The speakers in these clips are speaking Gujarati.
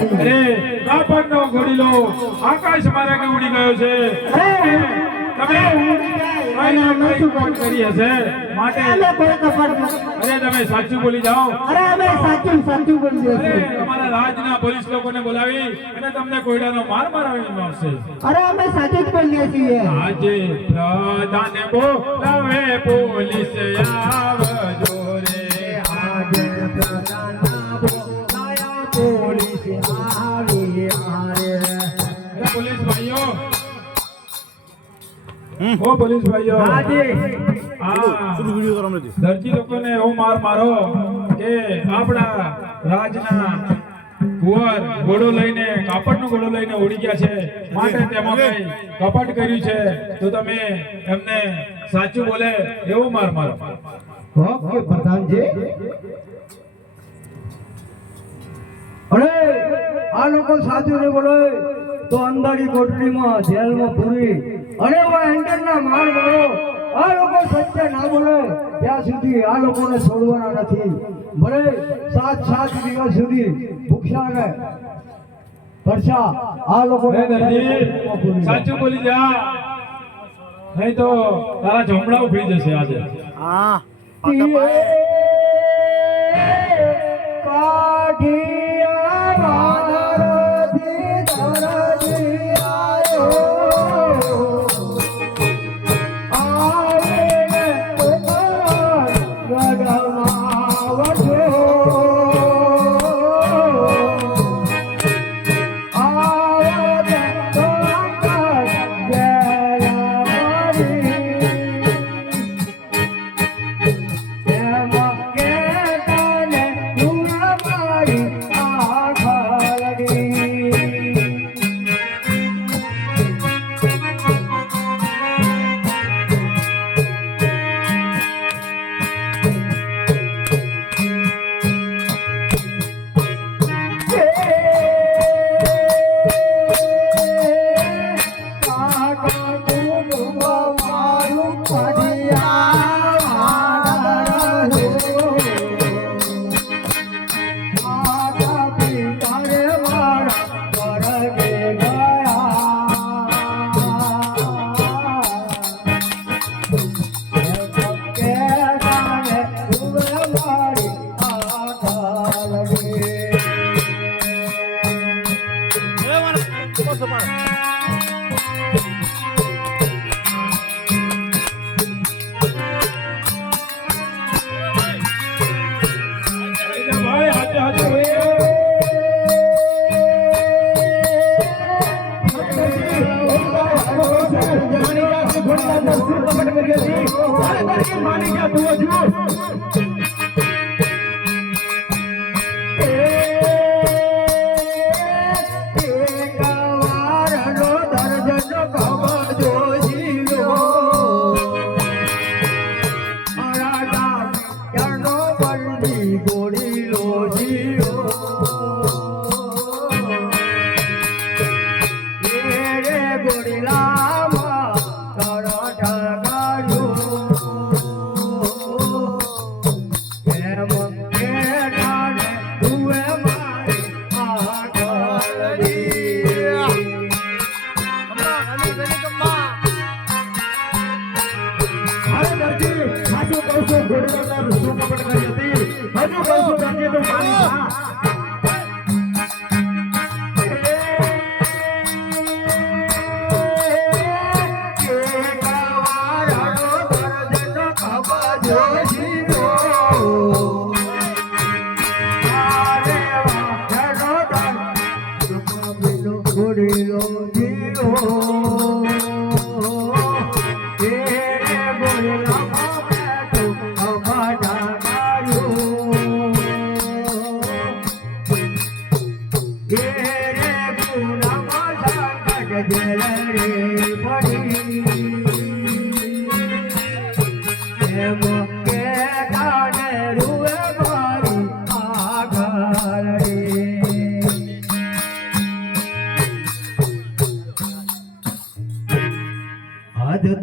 અરે કાપડનો ઘોડીલો આકાશ મારા કે ઉડી ગયો છે. તમે કઈ કપટ કરી હશે માટે અરે તમે સાચું બોલી જાઓ. સાચું બોલી દે છે. તમારા રાજના પોલીસ લોકોને બોલાવી અને તમને કોયડાનો માર મારાવી આવશે. અરે અમે સાચું જ બોલીએ છીએ. આજે પ્રધાન બોલાવે પોલીસ આવજો રે. આજે પ્રધાન બોલાયા પોલીસ આવી આરે. પોલીસ ભાઈઓ ઓ પોલીસ ભાઈઓ દરજી લોકોને એવો માર મારો કે આપણા રાજના કુંવર ઘોડો લઈને કાપડનો ઘોડો લઈને ઉડી ગયા છે માટે તેમાં કઈ કપટ કર્યું છે તો તમે એમને સાચું બોલે એવો માર મારો. ઓકે પ્રધાનજી. અરે આ લોકો સાચું નહીં બોલે તો અંધારી કોટડીમાં જેલમાં પૂરી અને એન્ટરના માર મારો. આ લોકો સત્ય ના બોલે ત્યાં સુધી આ લોકોને છોડવાના નથી. ભલે 7 દિવસ સુધી ભૂખ્યા ને પરસા આ લોકો સાચું બોલી જા નહીં તો તારા જમણા ઉખડી જશે આજે.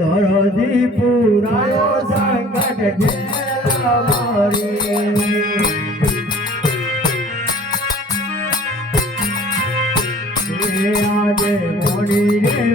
દરજી પુરાયો સંકટ જેલ મારી. આજે મોડી રે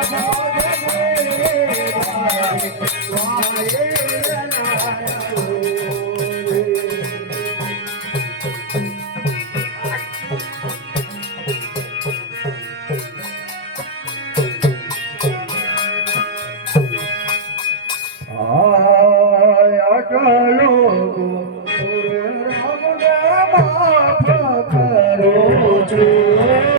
Raja